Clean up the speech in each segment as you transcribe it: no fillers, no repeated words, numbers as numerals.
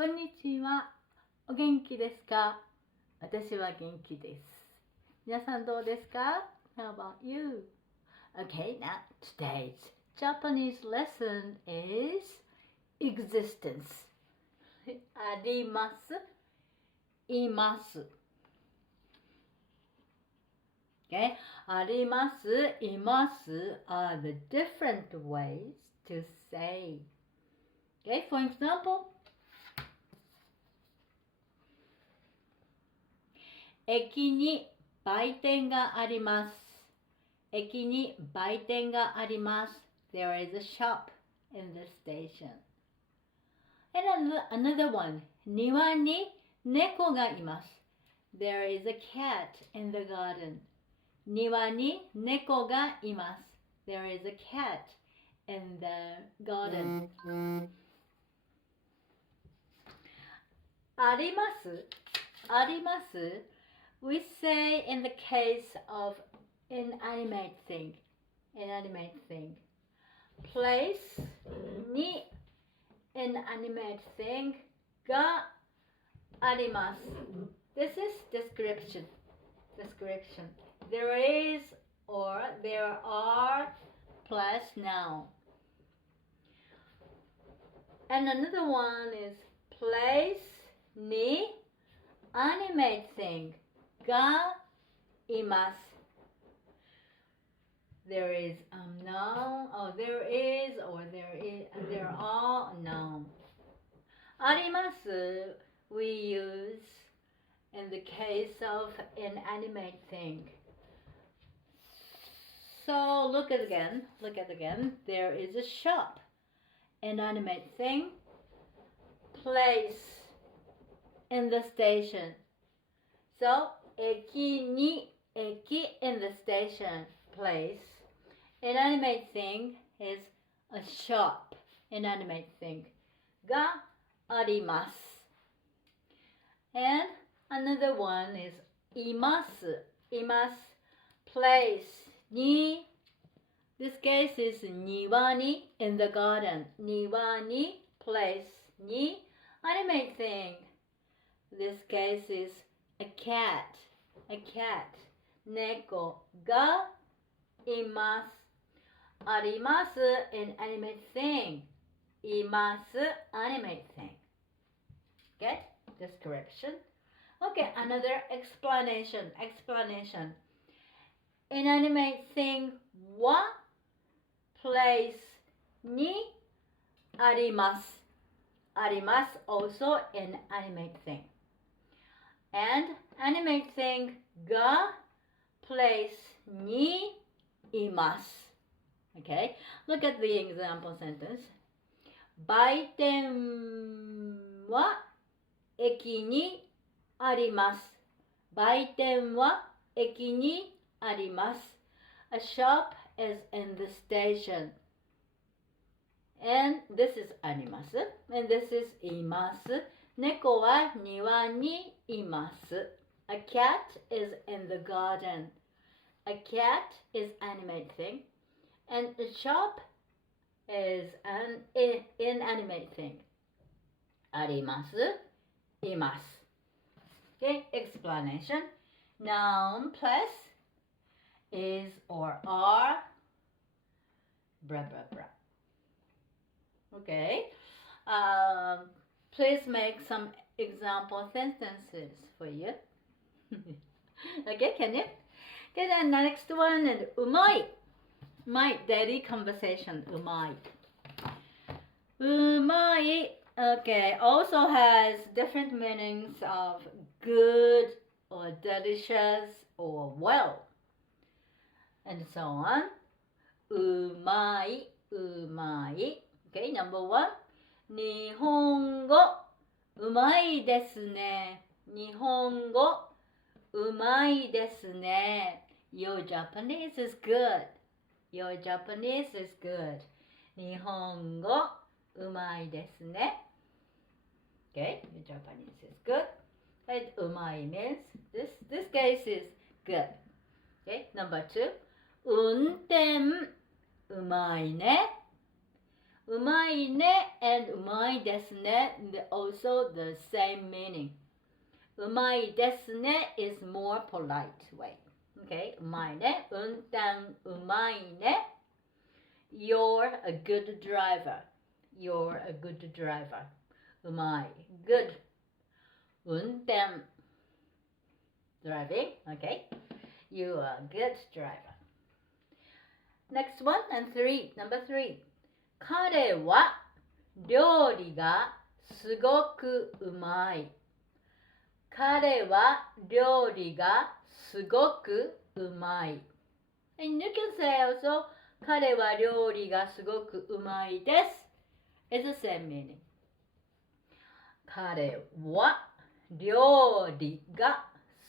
こんにちは。お元気ですか？私は元気です。皆さんどうですか？ How about you? Okay, now today's Japanese lesson is existence. あります、います。Okay, あります、います are the different ways to say. Okay, for example, 駅に売店があります。駅に売店があります。There is a shop in the station. And another one. 庭に猫がいます。There is a cat in the garden. 庭に猫がいます。There is a cat in the garden. あります。あります。We say in the case of inanimate thing. Place に inanimate thing があります。This is description. There is or there are plus noun. And another one is place に animate thing がいます。There is a noun, or there is, or there are noun. あります we use in the case of inanimate thing. So look at again. There is a shop. Inanimate thing. Place in the station. So 駅に駅 in the station. Place. Inanimate thing is a shop. Inanimate thing があります。And another one is います。Place に This case is 庭に in the garden. 庭に place に animate thing. This case is a cat. 猫がいます。あります inanimate thing. います animate thing. Okay? Description. Okay, another explanation. Inanimate thing は place にあります。also inanimate thing. And animate thing が place にいます。Okay, look at the example sentence. 売店は駅にあります。売店は駅にあります。A shop is in the station. And this is あります。And this is います。猫は庭にいます。A cat is in the garden. A cat is animate thing. And the shop is an inanimate thing. あります。います。Okay, explanation. Noun plus is or are. Blah, blah, blah. Okay. Please make some example sentences for you. Okay, can you? Okay, then the next one is うまい。daily conversation. うまい。うまい okay, also has different meanings of good or delicious or well and so on. うまい okay, number one. 日本語うまいですね。日本語うまいですね。Your Japanese is good.日本語うまいですね。Okay, your Japanese is good. Right, うまい means this case is good. Okay, number two. 運転うまいね。うまいね and うまいですね also the same meaning. うまいですね is more polite way. Okay, うまいね。運転うまいね。You're a good driver. You're a good driver. うまい。Good. 運転。Driving. Okay. You are a good driver. Next one and three. Number three. 彼は料理がすごくうまい。彼は料理がすごくうまい。And you can say also 彼は料理がすごくうまいです。It's the same meaning. 彼は料理が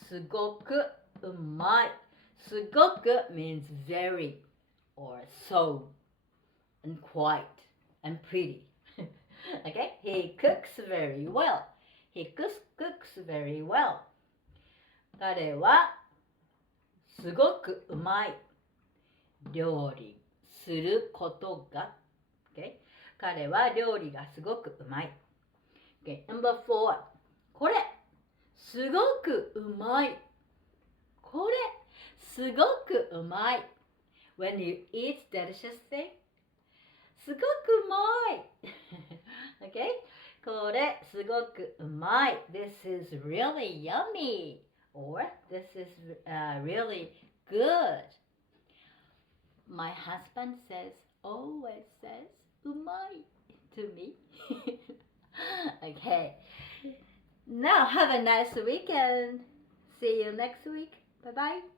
すごくうまい。すごく means very or so and quite and pretty. Okay? He cooks very well. He cooks very well. 彼はすごくうまい。料理することが。Okay? 彼は料理がすごくうまい。Okay. Number 4. これ、すごくうまい。これ、すごくうまい。When you eat delicious thing, すごくうまい。Okay? これ、すごくうまい。This is really yummy. Or, this is really good. My husband always says, うまい to me. Okay. Now, have a nice weekend. See you next week. Bye-bye.